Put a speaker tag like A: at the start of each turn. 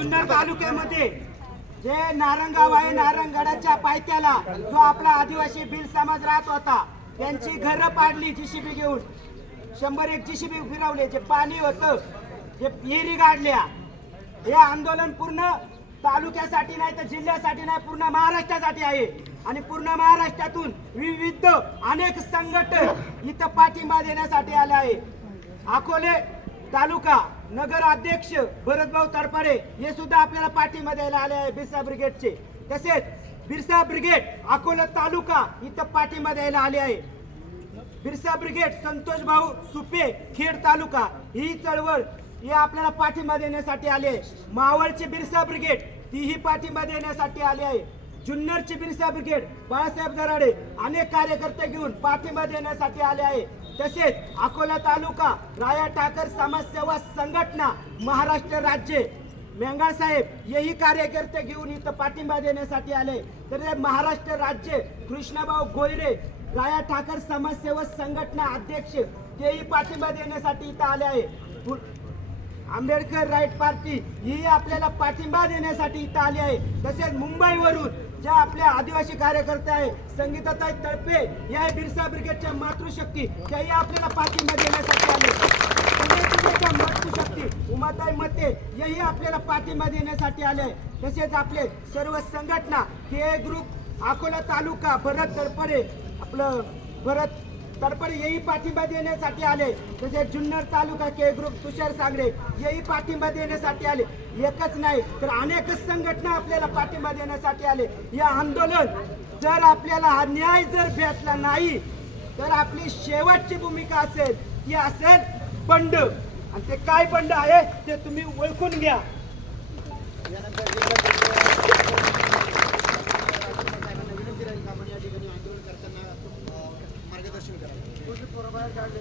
A: जुन्नर तालुक्यामध्ये जे नारंगाव आहे नारंगगडाच्या पायथ्याला जो आपला आदिवासी बिल समाज राहत होता त्यांची घरं पाडली जीसीबी घेऊन. शंभर एक जीसीबी फिरवले जे पाणी होतं जे विहिरी गाडल्या. हे आंदोलन पूर्ण तालुक्यासाठी नाही तर जिल्ह्यासाठी नाही पूर्ण महाराष्ट्रासाठी आहे. आणि पूर्ण महाराष्ट्रातून विविध अनेक संघटन इथं पाठिंबा देण्यासाठी आले आहे. अकोले तालुका नगर अध्यक्ष भरतभाऊ तरपडे हे सुद्धा आपल्याला पाठिंबा द्यायला आले आहे बिरसा ब्रिगेडचे. तसेच बिरसा ब्रिगेड अकोला तालुका इथं पाठिंबा द्यायला आले आहे. बिरसा ब्रिगेड संतोष भाऊ सुपे खेड तालुका ही चळवळ ही आपल्याला पाठिंबा देण्यासाठी आली आहे. मावळची बिरसा ब्रिगेड तीही पाठिंबा देण्यासाठी आली आहे. जुन्नरचे बिरसा ब्रिगेड बाळासाहेब दराडे अनेक कार्यकर्ते घेऊन पाठिंबा देण्यासाठी आले आहे. तसेच अकोला तालुका राया ठाकर समाजसेवा संघटना महाराष्ट्र राज्य. मेंगाळ साहेब हेही कार्यकर्ते घेऊन इथं पाठिंबा देण्यासाठी आले. तर महाराष्ट्र राज्य कृष्णभाऊ गोयरे राया ठाकर समाजसेवा संघटना अध्यक्ष तेही पाठिंबा देण्यासाठी इथं आले आहे. आंबेडकर राईट पार्टी ही आपल्याला पाठिंबा देण्यासाठी इथं आली आहे. तसेच मुंबईवरून ज्या आपल्या आदिवासी कार्यकर्ते आहे संगीताताई तळपे या बिरसा ब्रिगेडच्या मातृशक्ती त्याही आपल्याला पाठिंबा देण्यासाठी आले. मातृशक्ती उमाताई मते याही आपल्याला पाठिंबा देण्यासाठी आले. आहे तसेच आपले सर्व संघटना के ग्रुप अकोला तालुका भरत तडपडे आपलं भरत तडपड हेही पाठिंबा देण्यासाठी आले. तसेच जुन्नर तालुका के ग्रुप तुषार सांगडे हेही पाठिंबा देण्यासाठी आले. एकच नाही तर अनेकच संघटना आपल्याला पाठिंबा देण्यासाठी आले. या आंदोलन जर आपल्याला हा न्याय जर भेटला नाही तर आपली शेवटची भूमिका असेल ती असेल बंड. आणि ते काय बंड आहे ते तुम्ही ओळखून घ्या.
B: arabaya geldi.